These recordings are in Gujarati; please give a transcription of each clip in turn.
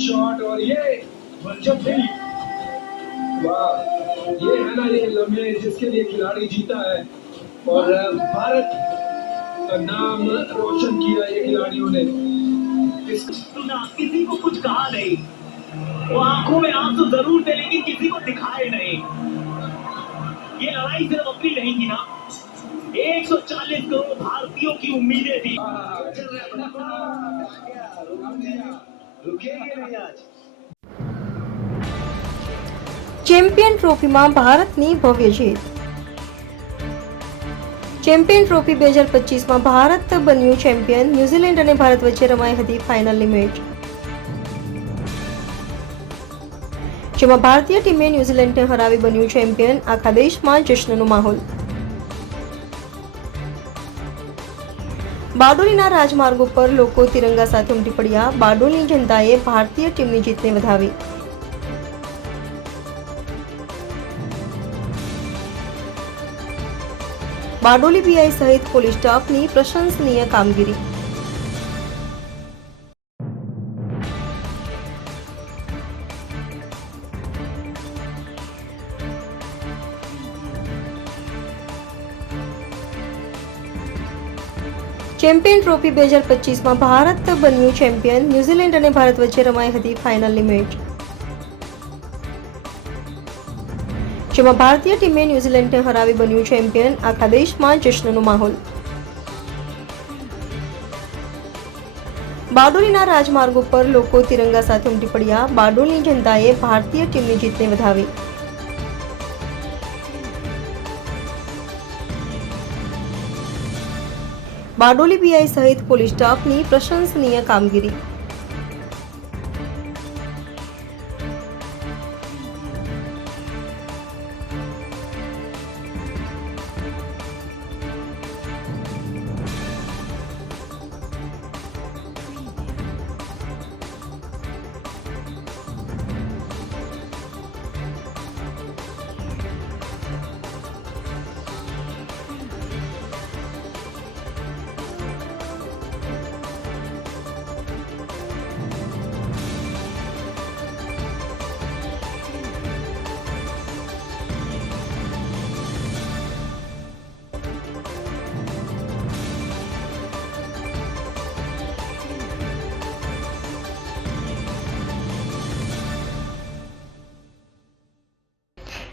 शॉट और ये जब भी वाह, ये है ना ये लम्हे जिसके लिए खिलाड़ी जीता है और भारत का नाम रोशन किया ये खिलाड़ियों ने। किसी को कुछ कहा नहीं, वो आंखों में आंसू जरूर थे लेकिन किसी को दिखाए नहीं। ये लड़ाई सिर्फ अपनी नहीं थी ना, 140 करोड़ भारतीयों की उम्मीदें थी। रुकेंगे नहीं आज। ચેમ્પિયન ટ્રોફીમાં ભારતની ભવ્ય જીત। ચેમ્પિયન ટ્રોફી 2025માં ભારત બન્યું ચેમ્પિયન। ન્યૂઝીલેન્ડ અને ભારત વચ્ચે રમાઈ હતી ફાઇનલની મેચ, જેમાં ભારતીય ટીમે ન્યૂઝીલેન્ડને હરાવી બન્યું ચેમ્પિયન। આખા દેશમાં જશ્નનો માહોલ। બારડોલીના રાજમાર્ગો પર લોકો તિરંગા સાથે ઉમટી પડ્યા। બારડોલીની જનતાએ ભારતીય ટીમની જીતને વધાવી। બારડોલી પીઆઈ સહિત પોલીસ સ્ટાફની પ્રશંસનીય કામગીરી। ચેમ્પિયન ટ્રોફી 2025માં ભારત બન્યું ચેમ્પિયન। ન્યૂઝીલેન્ડ અને ભારત વચ્ચે રમાઈ હતી ફાઇનલની મેચ, જેમાં ભારતીય ટીમે ન્યૂઝીલેન્ડને હરાવી બન્યું ચેમ્પિયન। આખા દેશમાં જશ્નનો માહોલ। બારડોલીના રાજમાર્ગો પર લોકો તિરંગા સાથે ઉમટી પડ્યા। બારડોલીની જનતાએ ભારતીય ટીમની જીતને વધાવી। બારડોલી પીઆઈ સહિત પોલીસ સ્ટાફની પ્રશંસનીય કામગીરી।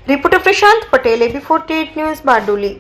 રિપોર્ટર પ્રશાંત પટેલ, AB48 ન્યૂઝ, બારડોલી।